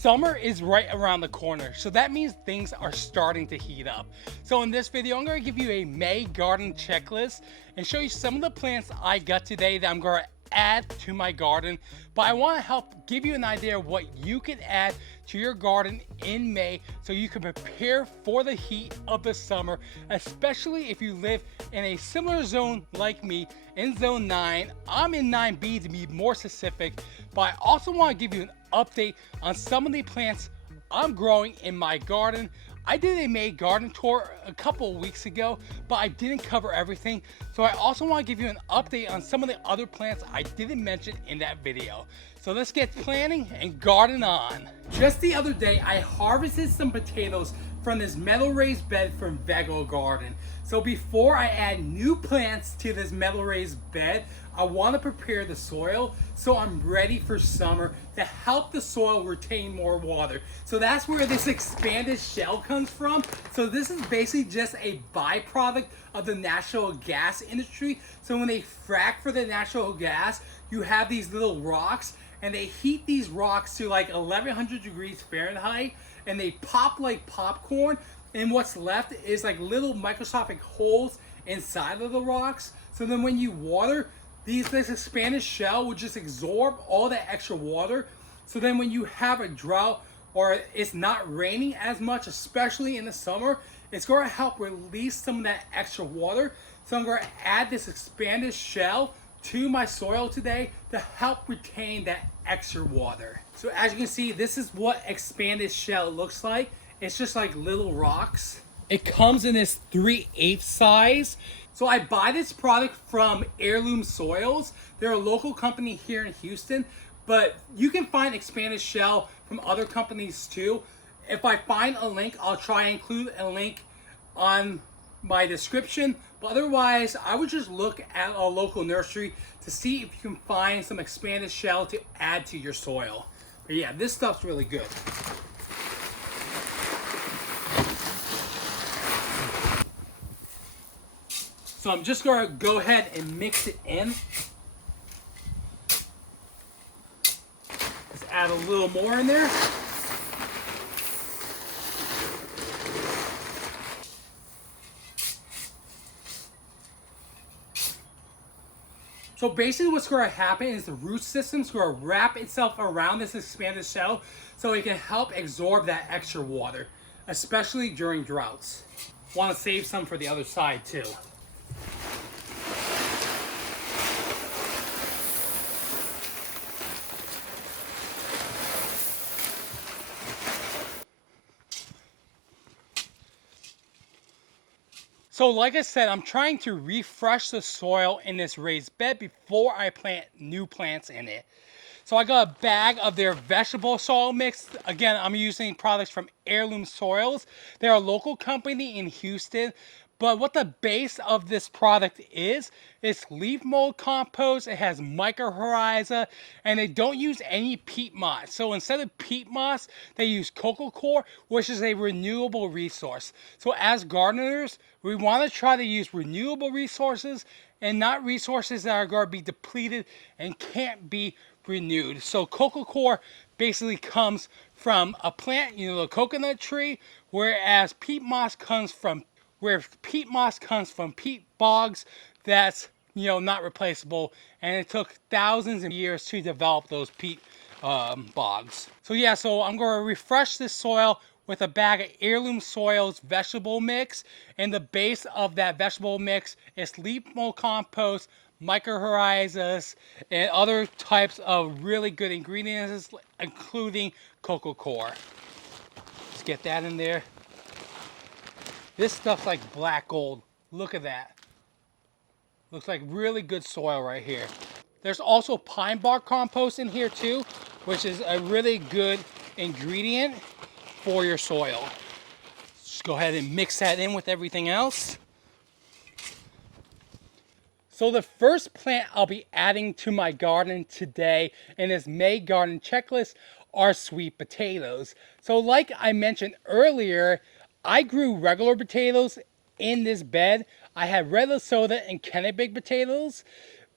Summer is right around the corner, so that means things are starting to heat up. So in this video, I'm going to give you a May garden checklist and show you some of the plants I got today that I'm going to add to my garden. But I want to help give you an idea of what you can add to your garden in May so you can prepare for the heat of the summer, especially if you live in a similar zone like me in zone 9. I'm in 9B to be more specific, but I also want to give you an update on some of the plants I'm growing in my garden. I did a May garden tour a couple of weeks ago, but I didn't cover everything. So I also want to give you an update on some of the other plants I didn't mention in that video. So let's get planning and garden on. Just the other day, I harvested some potatoes from this metal raised bed from Vego Garden. So before I add new plants to this metal raised bed, I want to prepare the soil so I'm ready for summer to help the soil retain more water. So that's where this expanded shell comes from. So this is basically just a byproduct of the natural gas industry. So when they frack for the natural gas, you have these little rocks and they heat these rocks to like 1100 degrees Fahrenheit and they pop like popcorn, and what's left is like little microscopic holes inside of the rocks. So then when you water, this expanded shell will just absorb all that extra water. So then when you have a drought or it's not raining as much, especially in the summer, it's going to help release some of that extra water. So I'm going to add this expanded shell to my soil today to help retain that extra water. So as you can see, this is what expanded shell looks like. It's just like little rocks. It comes in this 3/8 size. So I buy this product from Heirloom Soils. They're a local company here in Houston, but you can find expanded shell from other companies too. If I find a link, I'll try and include a link on my description, but otherwise I would just look at a local nursery to see if you can find some expanded shell to add to your soil. But yeah, this stuff's really good. So I'm just going to go ahead and mix it in. Just add a little more in there. So basically what's going to happen is the root system is going to wrap itself around this expanded shell so it can help absorb that extra water, especially during droughts. Want to save some for the other side too. So like I said, I'm trying to refresh the soil in this raised bed before I plant new plants in it. So I got a bag of their vegetable soil mix. Again, I'm using products from Heirloom Soils. They're a local company in Houston. But what the base of this product is leaf mold compost. It has mycorrhiza, and they don't use any peat moss. So instead of peat moss, they use Coco coir, which is a renewable resource. So as gardeners, we want to try to use renewable resources and not resources that are going to be depleted and can't be renewed. So Coco coir basically comes from a plant, the coconut tree, whereas peat moss comes from peat bogs that's not replaceable, and it took thousands of years to develop those peat bogs. So yeah, so I'm going to refresh this soil with a bag of Heirloom Soils vegetable mix, and the base of that vegetable mix is leaf mold compost, mycorrhizas, and other types of really good ingredients, including Coco coir. Just get that in there. This stuff's like black gold. Look at that. Looks like really good soil right here. There's also pine bark compost in here too, which is a really good ingredient for your soil. Just go ahead and mix that in with everything else. So the first plant I'll be adding to my garden today in this May garden checklist are sweet potatoes. So like I mentioned earlier, I grew regular potatoes in this bed. I had red Lesotho and Kennebec potatoes.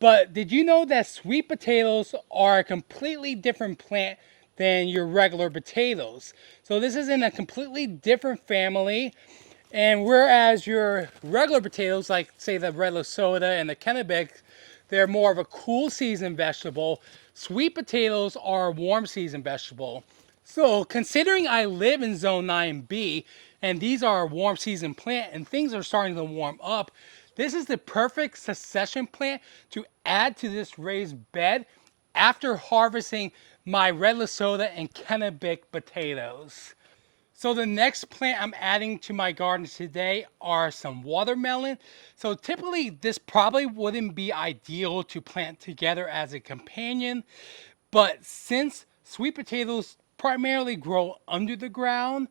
But did you know that sweet potatoes are a completely different plant than your regular potatoes. So this is in a completely different family. And whereas your regular potatoes, like say the red Lesota and the Kennebec, they're more of a cool season vegetable. Sweet potatoes are a warm season vegetable. So considering I live in zone 9B and these are a warm season plant and things are starting to warm up, this is the perfect succession plant to add to this raised bed after harvesting my red Lesota and Kennebec potatoes. So the next plant I'm adding to my garden today are some watermelon. So typically this probably wouldn't be ideal to plant together as a companion, but since sweet potatoes primarily grow under the ground,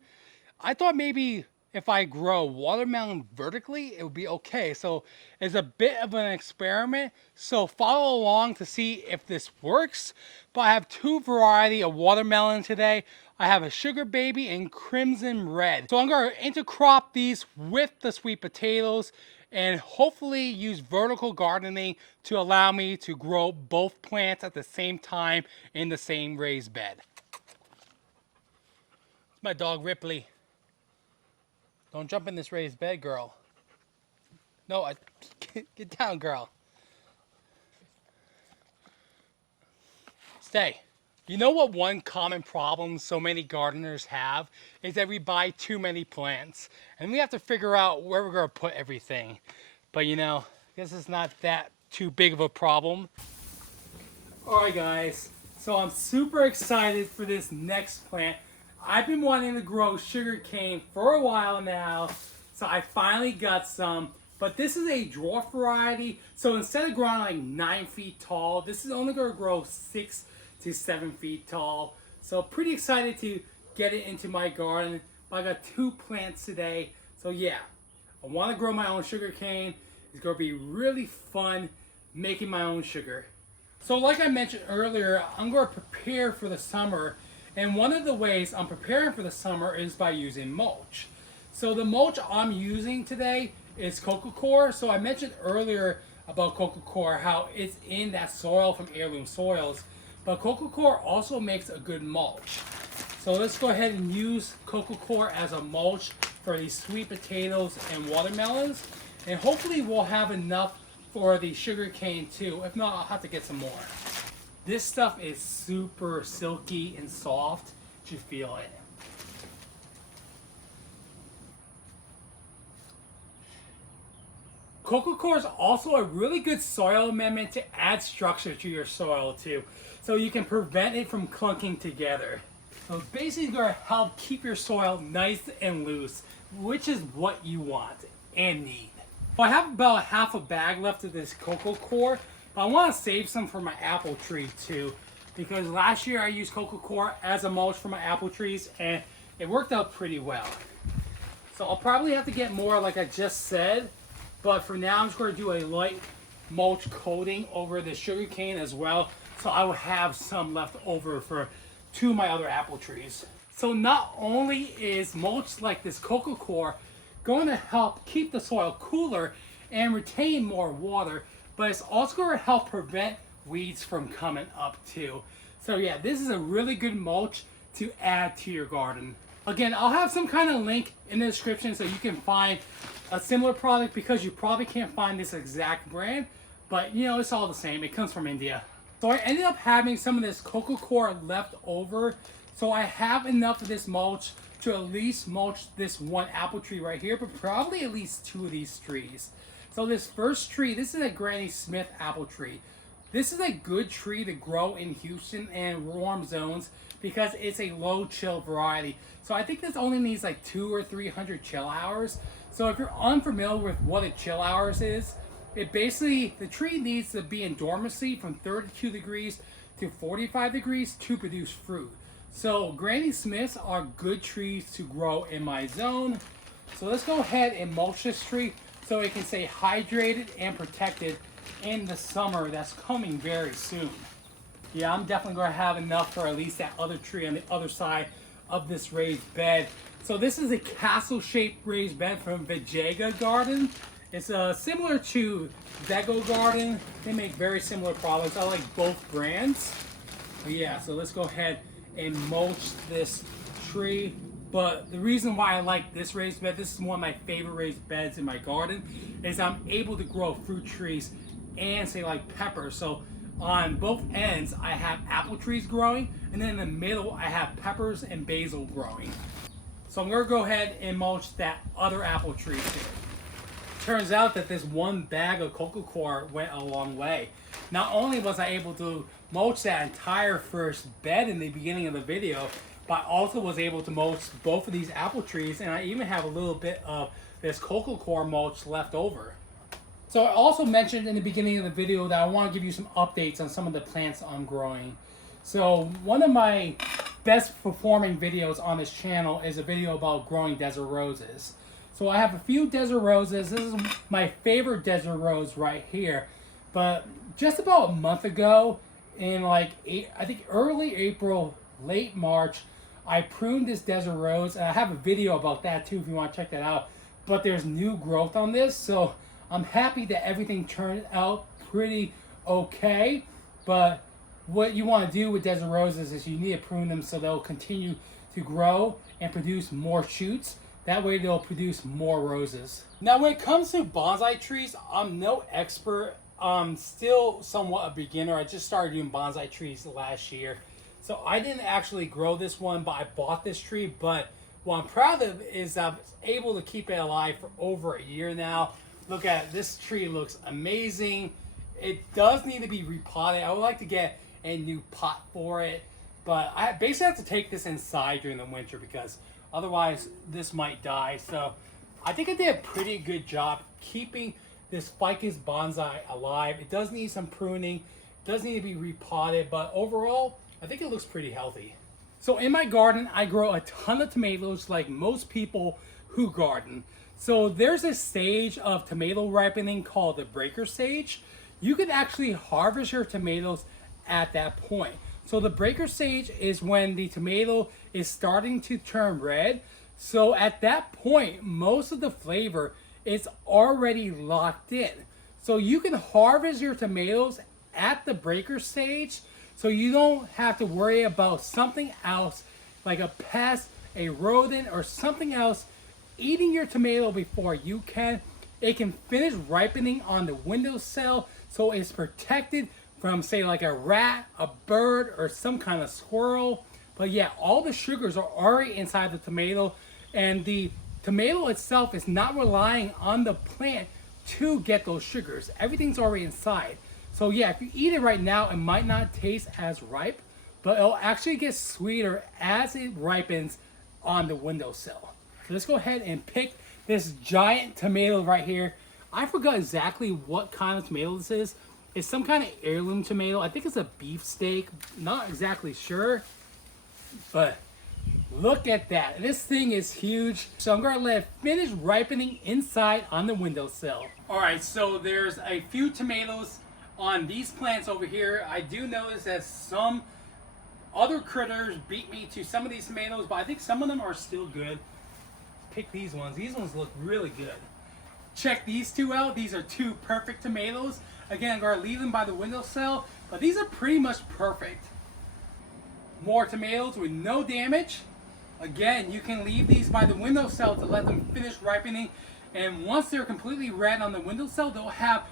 I thought maybe if I grow watermelon vertically, it would be okay. So it's a bit of an experiment. So follow along to see if this works. But I have two variety of watermelon today. I have a sugar baby and crimson red. So I'm going to intercrop these with the sweet potatoes and hopefully use vertical gardening to allow me to grow both plants at the same time in the same raised bed. My dog Ripley. Don't jump in this raised bed, girl. No, get down, girl. Stay. You know what one common problem so many gardeners have is that we buy too many plants. And we have to figure out where we're going to put everything. But you know, I guess it's not that too big of a problem. Alright guys, so I'm super excited for this next plant. I've been wanting to grow sugarcane for a while now, so I finally got some. But this is a dwarf variety, so instead of growing like 9 feet tall, this is only going to grow 6 to 7 feet tall. So pretty excited to get it into my garden. I got 2 plants today, so yeah, I want to grow my own sugarcane. It's going to be really fun making my own sugar. So like I mentioned earlier, I'm going to prepare for the summer. And one of the ways I'm preparing for the summer is by using mulch. So the mulch I'm using today is Coco coir. So I mentioned earlier about Coco coir, how it's in that soil from Heirloom Soils. But Coco coir also makes a good mulch. So let's go ahead and use Coco coir as a mulch for these sweet potatoes and watermelons. And hopefully we'll have enough for the sugarcane too. If not, I'll have to get some more. This stuff is super silky and soft. You feel it. Coco coir is also a really good soil amendment to add structure to your soil too. So you can prevent it from clunking together. So it's basically going to help keep your soil nice and loose, which is what you want and need. Well, I have about half a bag left of this Coco coir. But I want to save some for my apple tree too, because last year I used Coco coir as a mulch for my apple trees and it worked out pretty well. So I'll probably have to get more like I just said, but for now I'm just going to do a light mulch coating over the sugarcane as well, so I will have some left over for 2 of my other apple trees. So not only is mulch like this Coco coir going to help keep the soil cooler and retain more water, but it's also going to help prevent weeds from coming up too. So yeah, this is a really good mulch to add to your garden. Again, I'll have some kind of link in the description so you can find a similar product, because you probably can't find this exact brand, but you know, it's all the same. It comes from India. So I ended up having some of this Coco coir left over. So I have enough of this mulch to at least mulch this one apple tree right here, but probably at least 2 of these trees. So this first tree, this is a Granny Smith apple tree. This is a good tree to grow in Houston and warm zones because it's a low chill variety. So I think this only needs like 200 or 300 chill hours. So if you're unfamiliar with what a chill hours is, it basically, the tree needs to be in dormancy from 32 degrees to 45 degrees to produce fruit. So Granny Smiths are good trees to grow in my zone. So let's go ahead and mulch this tree so it can stay hydrated and protected in the summer that's coming very soon. Yeah, I'm definitely going to have enough for at least that other tree on the other side of this raised bed. So this is a castle-shaped raised bed from Vijayga Garden. It's similar to Vego Garden. They make very similar products. I like both brands. But yeah, so let's go ahead and mulch this tree. But the reason why I like this raised bed, this is one of my favorite raised beds in my garden, is I'm able to grow fruit trees and say like peppers. So on both ends I have apple trees growing, and then in the middle I have peppers and basil growing. So I'm gonna go ahead and mulch that other apple tree too. Turns out that this one bag of Coco coir went a long way. Not only was I able to mulch that entire first bed in the beginning of the video, but I also was able to mulch both of these apple trees, and I even have a little bit of this Coco coir mulch left over. So I also mentioned in the beginning of the video that I want to give you some updates on some of the plants I'm growing. So one of my best performing videos on this channel is a video about growing desert roses. So I have a few desert roses. This is my favorite desert rose right here. But just about a month ago, in like I think early April, late March, I pruned this desert rose, and I have a video about that too if you want to check that out. But there's new growth on this, so I'm happy that everything turned out pretty okay. But what you want to do with desert roses is you need to prune them so they'll continue to grow and produce more shoots. That way they'll produce more roses. Now when it comes to bonsai trees, I'm no expert. I'm still somewhat a beginner. I just started doing bonsai trees last year. So I didn't actually grow this one, but I bought this tree. But what I'm proud of is I was able to keep it alive for over a year now. Look at it. This tree looks amazing. It does need to be repotted. I would like to get a new pot for it. But I basically have to take this inside during the winter because otherwise this might die. So I think I did a pretty good job keeping this Ficus Bonsai alive. It does need some pruning. It does need to be repotted. But overall, I think it looks pretty healthy. So in my garden, I grow a ton of tomatoes like most people who garden. So there's a stage of tomato ripening called the breaker stage. You can actually harvest your tomatoes at that point. So the breaker stage is when the tomato is starting to turn red. So at that point, most of the flavor is already locked in. So you can harvest your tomatoes at the breaker stage, so you don't have to worry about something else like a pest, a rodent, or something else eating your tomato before you can. It can finish ripening on the windowsill, so it's protected from, say, like a rat, a bird, or some kind of squirrel. But yeah, all the sugars are already inside the tomato, and the tomato itself is not relying on the plant to get those sugars. Everything's already inside. So yeah, if you eat it right now, it might not taste as ripe, but it'll actually get sweeter as it ripens on the windowsill. So let's go ahead and pick this giant tomato right here. I forgot exactly what kind of tomato this is. It's some kind of heirloom tomato. I think it's a beefsteak. Not exactly sure, but look at that. This thing is huge. So I'm gonna let it finish ripening inside on the windowsill. All right, so there's a few tomatoes on these plants over here. I do notice that some other critters beat me to some of these tomatoes, but I think some of them are still good. Pick these ones. These ones look really good. Check these two out. These are two perfect tomatoes. Again, I'm gonna leave them by the windowsill, but these are pretty much perfect. More tomatoes with no damage. Again, you can leave these by the windowsill to let them finish ripening, and once they're completely red on the windowsill, they'll have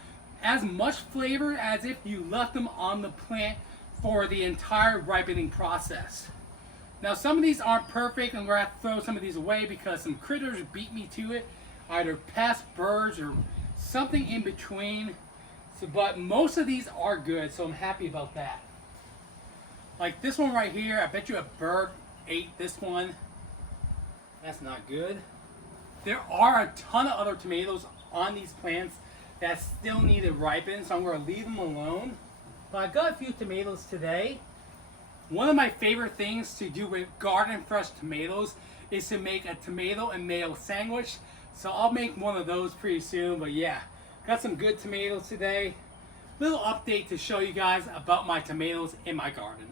as much flavor as if you left them on the plant for the entire ripening process. Now some of these aren't perfect, and we're gonna have to throw some of these away because some critters beat me to it, either pests, birds, or something in between. So, but most of these are good, so I'm happy about that. Like this one right here, I bet you a bird ate this one. That's not good. There are a ton of other tomatoes on these plants that still need to ripen, so I'm going to leave them alone. But I got a few tomatoes today. One of my favorite things to do with garden fresh tomatoes is to make a tomato and mayo sandwich. So I'll make one of those pretty soon. But yeah, got some good tomatoes today. Little update to show you guys about my tomatoes in my garden.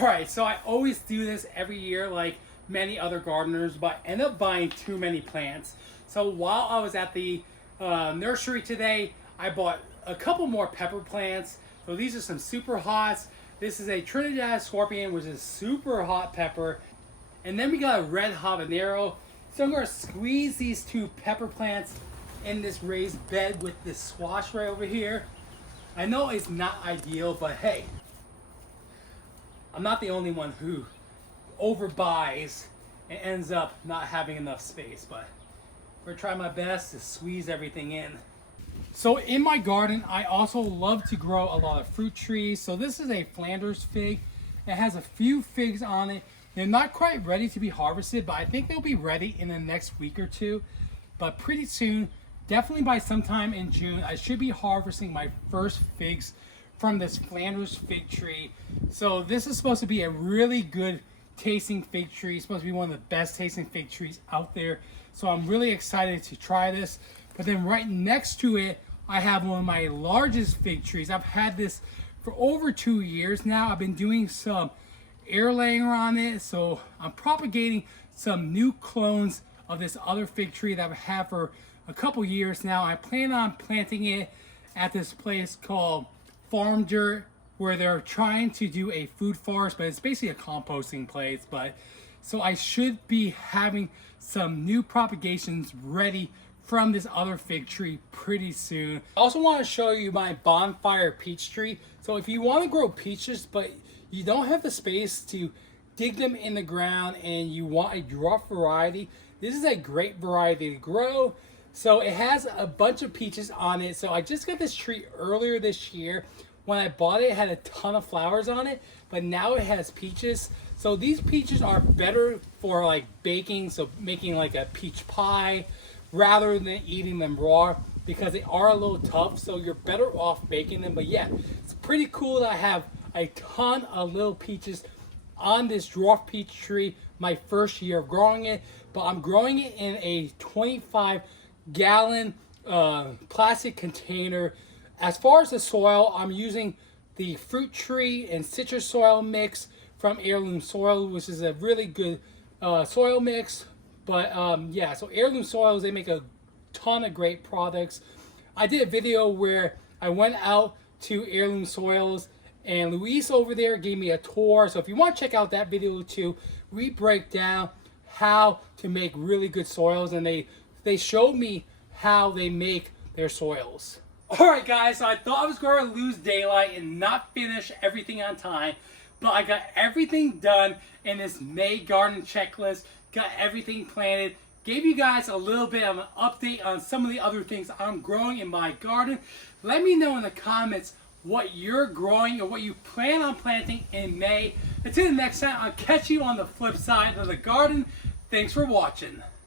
Alright, so I always do this every year like many other gardeners, but I end up buying too many plants. So while I was at the nursery today, I bought a couple more pepper plants. So these are some super hots. This is a Trinidad scorpion, which is super hot pepper. And then we got a red habanero. So I'm going to squeeze these two pepper plants in this raised bed with this squash right over here. I know it's not ideal, but hey, I'm not the only one who overbuys and ends up not having enough space, but I'm going to try my best to squeeze everything in. So in my garden, I also love to grow a lot of fruit trees. So this is a Flanders fig. It has a few figs on it. They're not quite ready to be harvested, but I think they'll be ready in the next week or two. But pretty soon, definitely by sometime in June, I should be harvesting my first figs from this Flanders fig tree. So this is supposed to be a really good tasting fig tree. It's supposed to be one of the best tasting fig trees out there. So I'm really excited to try this. But then right next to it, I have one of my largest fig trees. I've had this for over 2 years now. I've been doing some air laying on it, so I'm propagating some new clones of this other fig tree that I've had for a couple years now. I plan on planting it at this place called Farm Dirt, where they're trying to do a food forest, but it's basically a composting place. But so I should be having some new propagations ready from this other fig tree pretty soon. I also want to show you my bonfire peach tree. So if you want to grow peaches, but you don't have the space to dig them in the ground and you want a dwarf variety, this is a great variety to grow. So it has a bunch of peaches on it. So I just got this tree earlier this year. When I bought it, it had a ton of flowers on it, but now it has peaches. So these peaches are better for like baking, so making like a peach pie rather than eating them raw, because they are a little tough, so you're better off baking them. But yeah, it's pretty cool that I have a ton of little peaches on this dwarf peach tree, my first year of growing it. But I'm growing it in a 25-gallon plastic container. As far as the soil, I'm using the fruit tree and citrus soil mix from Heirloom Soil, which is a really good soil mix. But yeah, so Heirloom Soils, they make a ton of great products. I did a video where I went out to Heirloom Soils and Luis over there gave me a tour. So if you want to check out that video too, we break down how to make really good soils, and they showed me how they make their soils. Alright guys, so I thought I was going to lose daylight and not finish everything on time, but I got everything done in this May garden checklist. Got everything planted. Gave you guys a little bit of an update on some of the other things I'm growing in my garden. Let me know in the comments what you're growing or what you plan on planting in May. Until the next time, I'll catch you on the flip side of the garden. Thanks for watching.